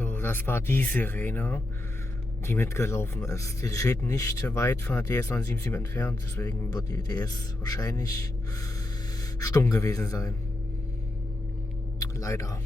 So, das war die Sirene, die mitgelaufen ist. Die steht nicht weit von der DS977 entfernt, deswegen wird die DS wahrscheinlich stumm gewesen sein. Leider.